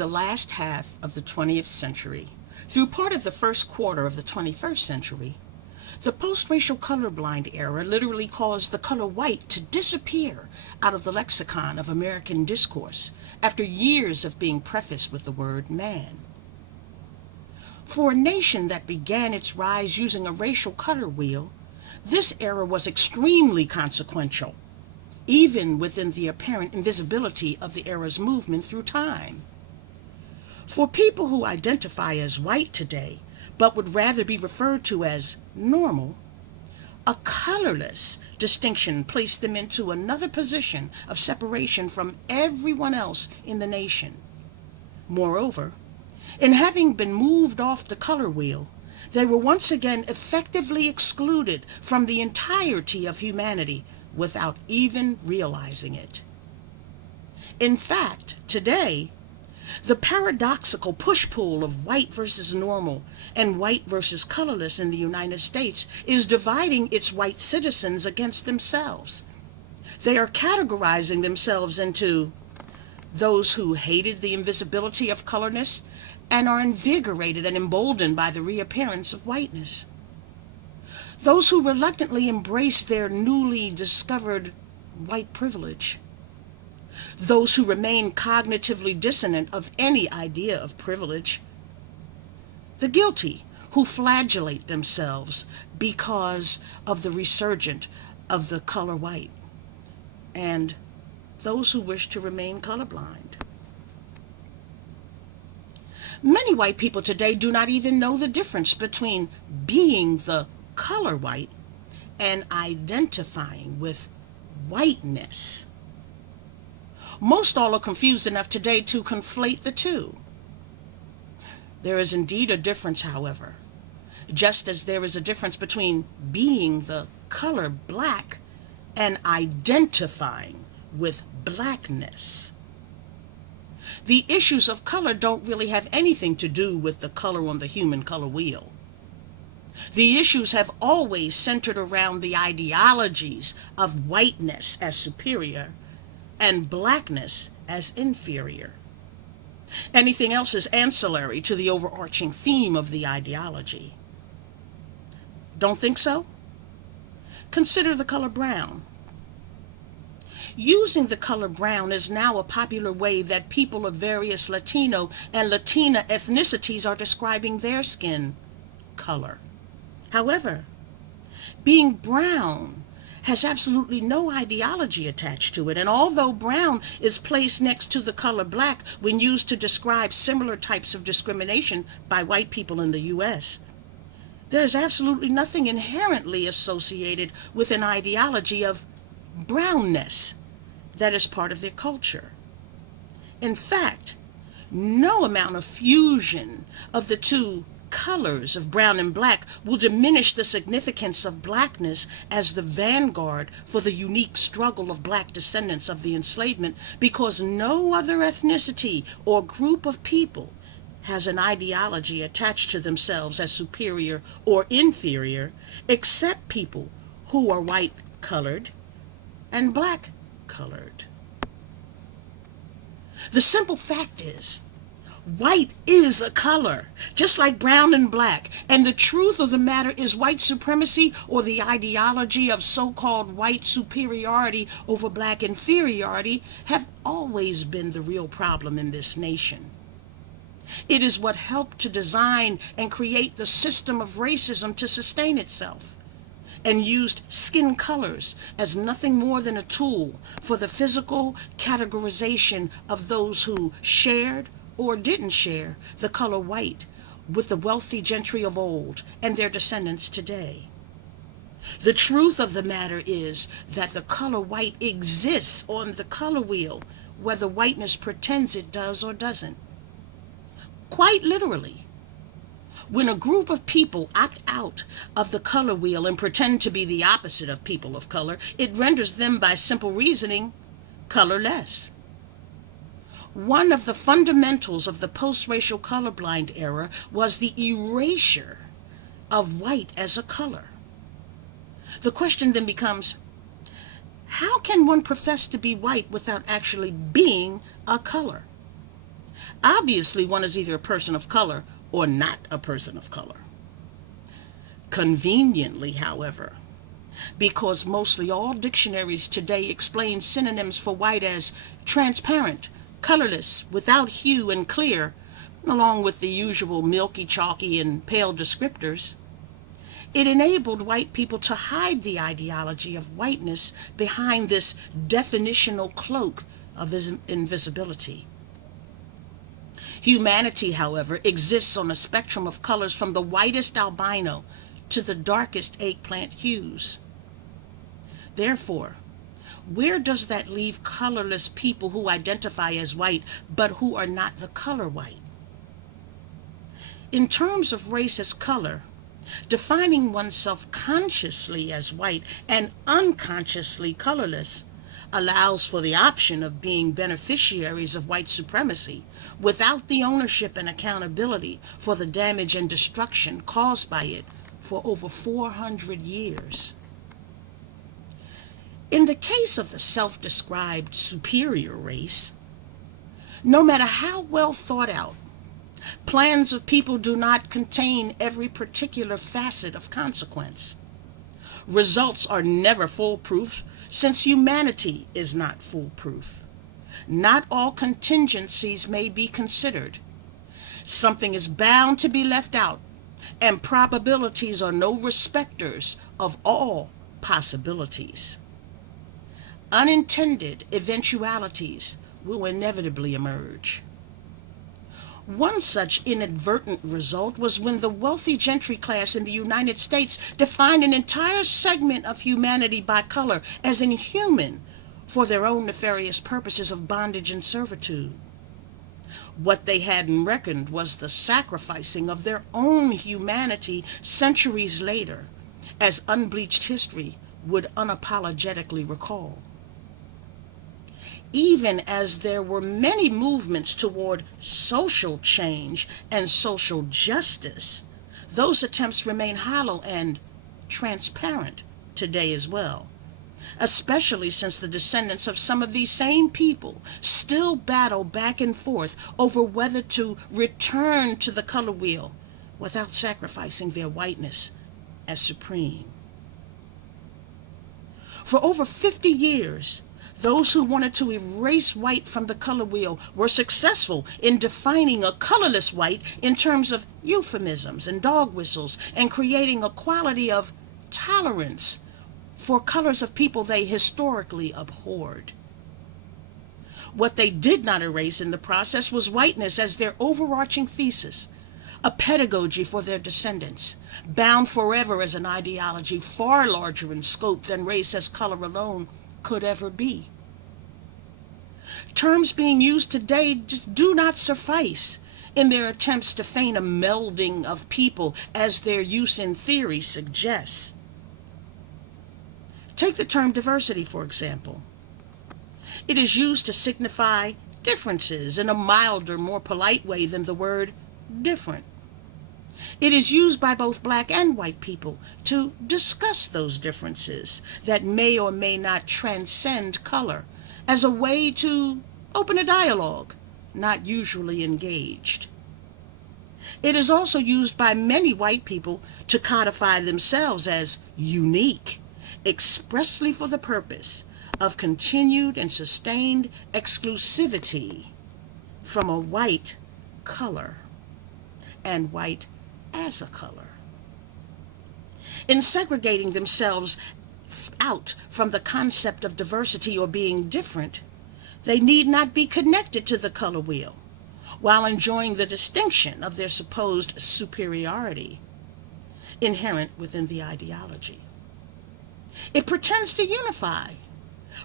the last half of the 20th century through part of the first quarter of the 21st century, the post-racial colorblind era literally caused the color white to disappear out of the lexicon of American discourse after years of being prefaced with the word man. For a nation that began its rise using a racial color wheel, this era was extremely consequential, even within the apparent invisibility of the era's movement through time. For people who identify as white today, but would rather be referred to as normal, a colorless distinction placed them into another position of separation from everyone else in the nation. Moreover, in having been moved off the color wheel, they were once again effectively excluded from the entirety of humanity without even realizing it. In fact, today, the paradoxical push-pull of white versus normal and white versus colorless in the United States is dividing its white citizens against themselves. They are categorizing themselves into those who hated the invisibility of colorness and are invigorated and emboldened by the reappearance of whiteness. Those who reluctantly embrace their newly discovered white privilege. Those who remain cognitively dissonant of any idea of privilege. The guilty who flagellate themselves because of the resurgence of the color white. And those who wish to remain colorblind. Many white people today do not even know the difference between being the color white and identifying with whiteness. Most all are confused enough today to conflate the two. There is indeed a difference, however, just as there is a difference between being the color black and identifying with blackness. The issues of color don't really have anything to do with the color on the human color wheel. The issues have always centered around the ideologies of whiteness as superior and blackness as inferior. Anything else is ancillary to the overarching theme of the ideology. Don't think so? Consider the color brown. Using the color brown is now a popular way that people of various Latino and Latina ethnicities are describing their skin color. However, being brown has absolutely no ideology attached to it, and although brown is placed next to the color black when used to describe similar types of discrimination by white people in the U.S., there is absolutely nothing inherently associated with an ideology of brownness that is part of their culture. In fact, no amount of fusion of the two colors of brown and black will diminish the significance of blackness as the vanguard for the unique struggle of black descendants of the enslavement, because no other ethnicity or group of people has an ideology attached to themselves as superior or inferior except people who are white colored and black colored. The simple fact is, white is a color, just like brown and black, and the truth of the matter is white supremacy, or the ideology of so-called white superiority over black inferiority, have always been the real problem in this nation. It is what helped to design and create the system of racism to sustain itself, and used skin colors as nothing more than a tool for the physical categorization of those who shared or didn't share the color white with the wealthy gentry of old and their descendants today. The truth of the matter is that the color white exists on the color wheel, whether whiteness pretends it does or doesn't. Quite literally, when a group of people opt out of the color wheel and pretend to be the opposite of people of color, it renders them, by simple reasoning, colorless. One of the fundamentals of the post-racial colorblind era was the erasure of white as a color. The question then becomes, how can one profess to be white without actually being a color? Obviously, one is either a person of color or not a person of color. Conveniently, however, because mostly all dictionaries today explain synonyms for white as transparent, colorless, without hue, and clear, along with the usual milky, chalky, and pale descriptors, it enabled white people to hide the ideology of whiteness behind this definitional cloak of invisibility. Humanity, however, exists on a spectrum of colors from the whitest albino to the darkest eggplant hues. Therefore, where does that leave colorless people who identify as white but who are not the color white? In terms of race as color, defining oneself consciously as white and unconsciously colorless allows for the option of being beneficiaries of white supremacy without the ownership and accountability for the damage and destruction caused by it for over 400 years. In the case of the self-described superior race, no matter how well thought out, plans of people do not contain every particular facet of consequence. Results are never foolproof, since humanity is not foolproof. Not all contingencies may be considered. Something is bound to be left out, and probabilities are no respecters of all possibilities. Unintended eventualities will inevitably emerge. One such inadvertent result was when the wealthy gentry class in the United States defined an entire segment of humanity by color as inhuman for their own nefarious purposes of bondage and servitude. What they hadn't reckoned was the sacrificing of their own humanity centuries later, as Unbleached history would unapologetically recall. Even as there were many movements toward social change and social justice, those attempts remain hollow and transparent today as well, especially since the descendants of some of these same people still battle back and forth over whether to return to the color wheel without sacrificing their whiteness as supreme. For over 50 years, those who wanted to erase white from the color wheel were successful in defining a colorless white in terms of euphemisms and dog whistles, and creating a quality of tolerance for colors of people they historically abhorred. What they did not erase in the process was whiteness as their overarching thesis, a pedagogy for their descendants, bound forever as an ideology far larger in scope than race as color alone could ever be. Terms being used today just do not suffice in their attempts to feign a melding of people as their use in theory suggests. Take the term diversity, for example. It is used to signify differences in a milder, more polite way than the word different. It is used by both black and white people to discuss those differences that may or may not transcend color as a way to open a dialogue not usually engaged. It is also used by many white people to codify themselves as unique, expressly for the purpose of continued and sustained exclusivity from a white color and white as a color. In segregating themselves out from the concept of diversity or being different, they need not be connected to the color wheel, while enjoying the distinction of their supposed superiority inherent within the ideology. It pretends to unify,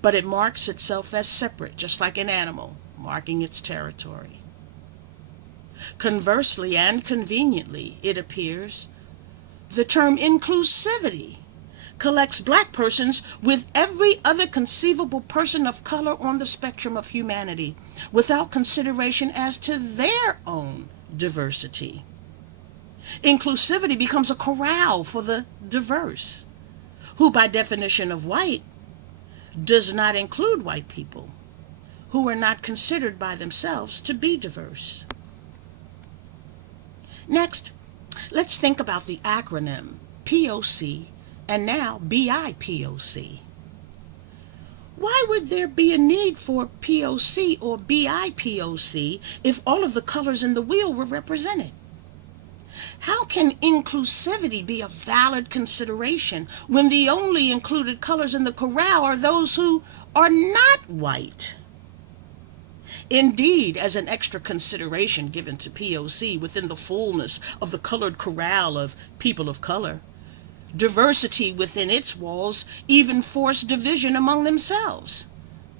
but it marks itself as separate, just like an animal marking its territory. Conversely and conveniently, it appears, the term inclusivity collects black persons with every other conceivable person of color on the spectrum of humanity, without consideration as to their own diversity. Inclusivity becomes a corral for the diverse, who by definition of white does not include white people who are not considered by themselves to be diverse. Next, let's think about the acronym POC and now BIPOC. Why would there be a need for POC or BIPOC if all of the colors in the wheel were represented? How can inclusivity be a valid consideration when the only included colors in the corral are those who are not white? Indeed, as an extra consideration given to POC within the fullness of the colored corral of people of color, diversity within its walls even forced division among themselves.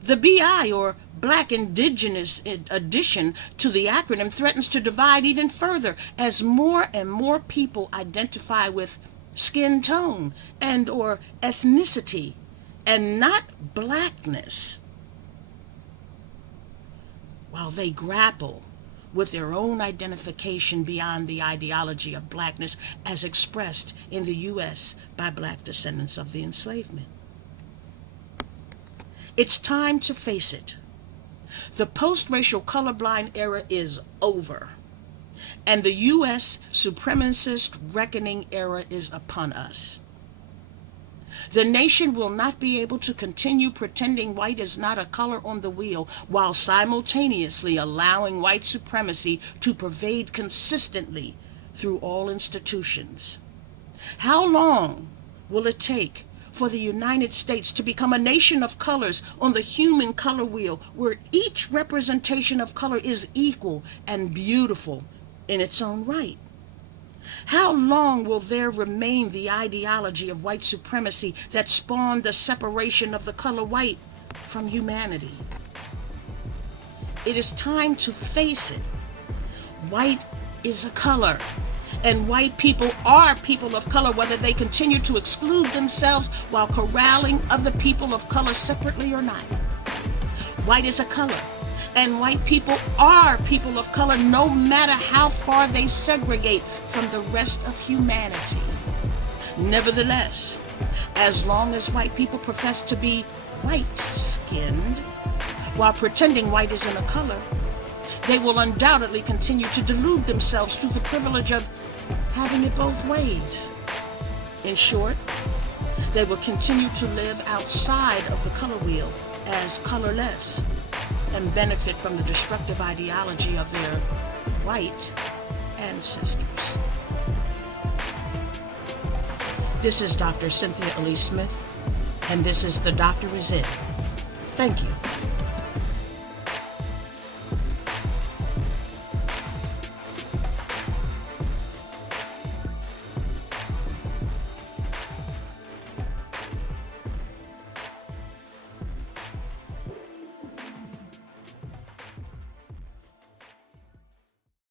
The BI, or Black Indigenous addition to the acronym, threatens to divide even further as more and more people identify with skin tone and or ethnicity and not blackness, while they grapple with their own identification beyond the ideology of blackness as expressed in the U.S. by black descendants of the enslavement. It's time to face it. The post-racial colorblind era is over, and the U.S. supremacist reckoning era is upon us. The nation will not be able to continue pretending white is not a color on the wheel while simultaneously allowing white supremacy to pervade consistently through all institutions. How long will it take for the United States to become a nation of colors on the human color wheel, where each representation of color is equal and beautiful in its own right? How long will there remain the ideology of white supremacy that spawned the separation of the color white from humanity? It is time to face it. White is a color, and white people are people of color, whether they continue to exclude themselves while corralling other people of color separately or not. White is a color, and white people are people of color no matter how far they segregate from the rest of humanity. Nevertheless, as long as white people profess to be white-skinned while pretending white isn't a color, they will undoubtedly continue to delude themselves through the privilege of having it both ways. In short, they will continue to live outside of the color wheel as colorless and benefit from the destructive ideology of their white ancestors. This is Dr. Cynthia Elise Smith, and this is The Doctor Is In. Thank you.